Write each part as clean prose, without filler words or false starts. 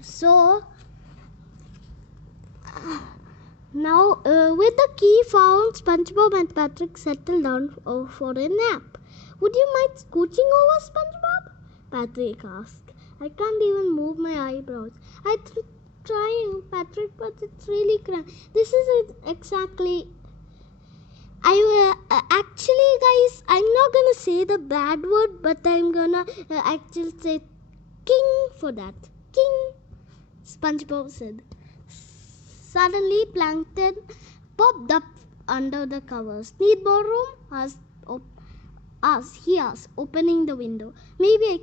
So now, with the key found, SpongeBob and Patrick settled down for a nap. Would you mind scooching over, SpongeBob? Patrick asked. I can't even move my eyebrows. I'm trying, Patrick, but it's really cramped. This is exactly. Actually, guys, I'm not gonna say the bad word, but I'm gonna actually say king for that. King, SpongeBob said. Suddenly, Plankton popped up under the covers. Need more room? He asked, opening the window. Maybe I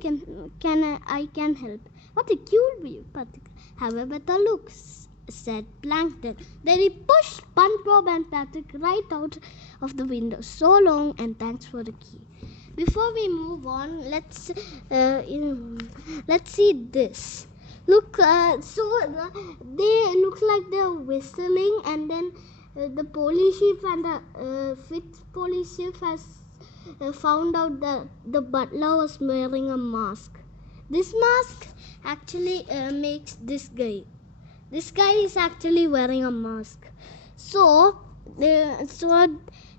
can help. What a cute view, Patrick. Have a better look, said Plankton. Then he pushed SpongeBob and Patrick right out of the window. So long, and thanks for the key. Before we move on, let's see this. Look, they look like they're whistling, and then the police chief and the fifth police chief has found out that the butler was wearing a mask. This mask actually makes this guy. This guy is actually wearing a mask. So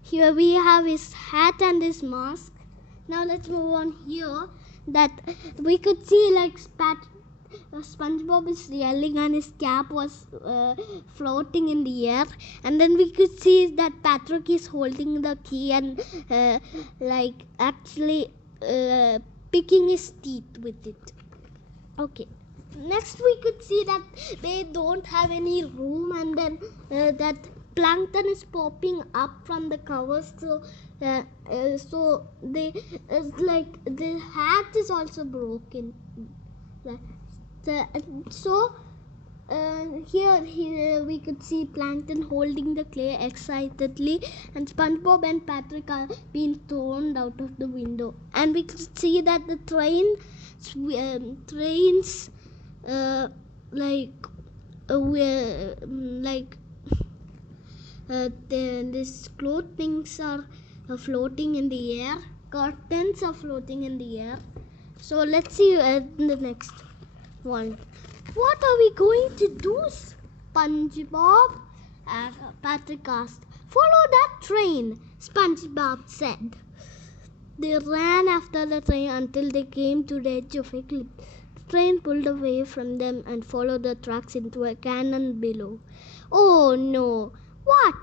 here we have his hat and his mask. Now let's move on here. That we could see like SpongeBob is yelling and his cap was floating in the air, and then we could see that Patrick is holding the key and actually picking his teeth with it. Okay, next we could see that they don't have any room, and then that Plankton is popping up from the covers, so they the hat is also broken. Here we could see Plankton holding the clay excitedly, and SpongeBob and Patrick are being thrown out of the window. And we could see that the these clothings are floating in the air. Curtains are floating in the air. So let's see the next one. What are we going to do, SpongeBob? Patrick asked. Follow that train, SpongeBob said. They ran after the train until they came to the edge of a cliff. The train pulled away from them and followed the tracks into a canyon below. Oh no! What?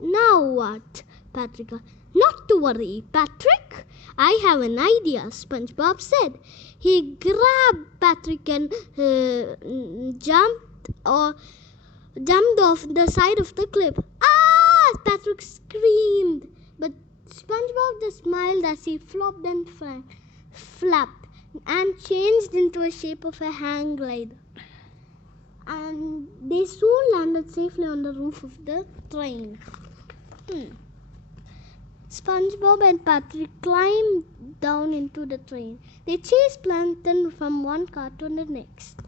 Now what? Patrick asked. Not to worry, Patrick. I have an idea, SpongeBob said. He grabbed Patrick and jumped off the side of the cliff. Ah! Patrick screamed. But SpongeBob just smiled as he flopped and flapped and changed into a shape of a hang glider. And they soon landed safely on the roof of the train. SpongeBob and Patrick climbed down into the train. They chased Plankton from one car to the next.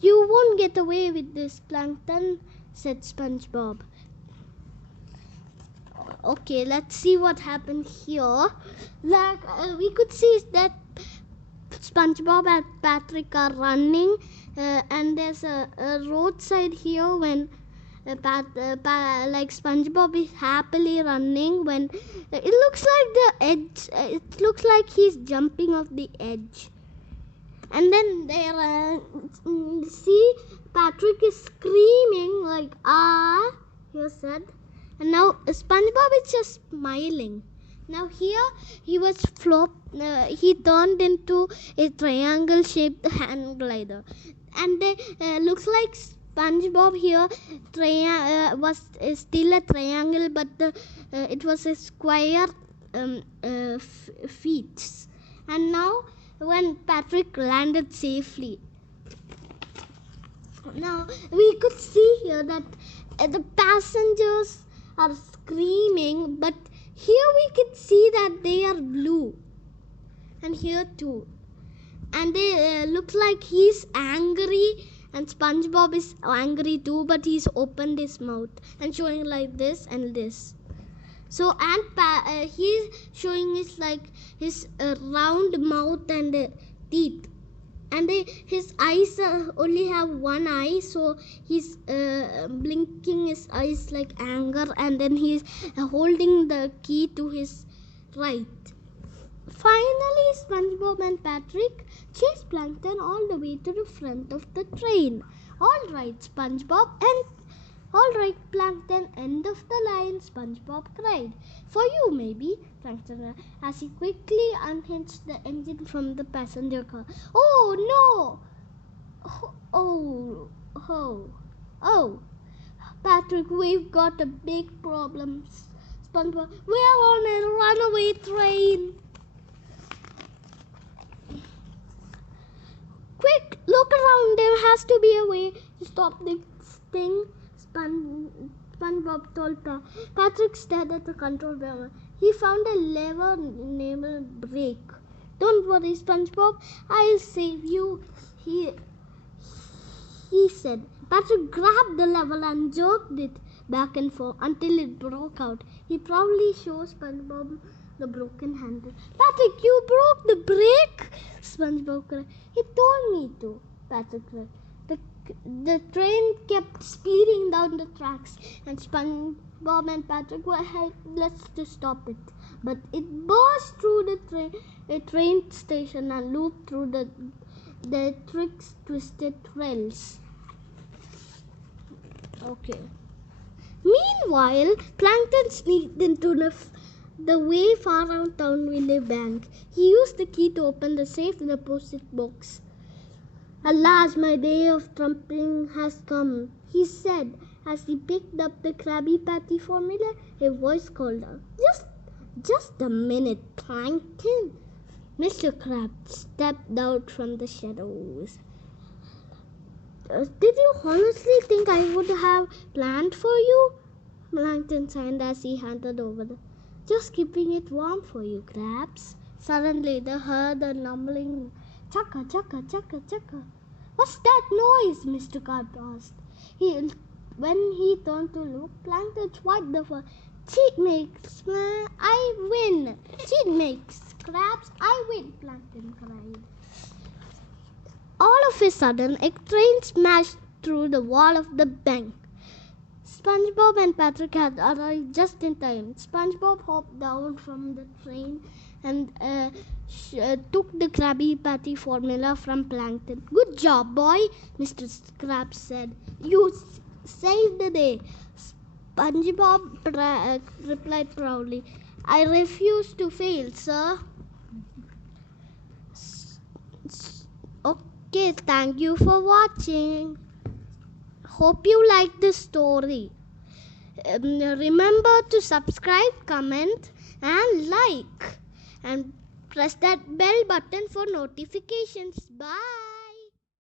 You won't get away with this, Plankton, said SpongeBob. Okay, let's see what happened here. We could see that SpongeBob and Patrick are running, and there's a roadside here when SpongeBob is happily running when it looks like the edge. It looks like he's jumping off the edge, and then there see Patrick is screaming like ah, he said, and now SpongeBob is just smiling. Now here he was he turned into a triangle-shaped hang glider, and looks like SpongeBob here was still a triangle, but it was a square feet. And now when Patrick landed safely, now we could see here that the passengers are screaming, but here we could see that they are blue, and here too, and they look like he's angry. And SpongeBob is angry too, but he's opened his mouth and showing like this and this. So and he's showing his round mouth and teeth. And his eyes only have one eye, so he's blinking his eyes like anger, and then he's holding the key to his right. Finally, SpongeBob and Patrick chase Plankton all the way to the front of the train. All right, SpongeBob, and all right, Plankton, end of the line, SpongeBob cried. For you, maybe, Plankton, as he quickly unhinged the engine from the passenger car. Oh, no! Oh, Patrick, we've got a big problem. SpongeBob, we are on a runaway train. Quick, look around. There has to be a way to stop this thing. SpongeBob told Patrick stared at the control panel. He found a lever named brake. Don't worry, SpongeBob. I'll save you. He said. Patrick grabbed the lever and jerked it back and forth until it broke out. He proudly showed SpongeBob the broken handle. Patrick, you broke the brake! SpongeBob cried. He told me to, Patrick cried. The train kept speeding down the tracks, and SpongeBob and Patrick were helpless to stop it. But it burst through the train station and looped through the tricks twisted rails. Okay. Meanwhile, Plankton sneaked into the way far out town Willy Bank. He used the key to open the safe deposit box. Alas, my day of trumping has come, he said as he picked up the Krabby Patty formula. A voice called out, Just a minute, Plankton. Mr. Krabs stepped out from the shadows. Did you honestly think I would have planned for you? Plankton sighed as he handed over just keeping it warm for you, Krabs. Suddenly they heard a mumbling chaka chaka chaka chaka. What's that noise? Mr. Krabs asked. When he turned to look, Plankton swiped the fur. Cheat makes I win. Cheat makes Krabs I win, Plankton cried. All of a sudden, a train smashed through the wall of the bank. SpongeBob and Patrick had arrived just in time. SpongeBob hopped down from the train and took the Krabby Patty formula from Plankton. Good job, boy, Mr. Krabs said. You saved the day. SpongeBob replied proudly. I refuse to fail, sir. Okay, thank you for watching. Hope you liked this story. Remember to subscribe, comment and like, and press that bell button for notifications. Bye.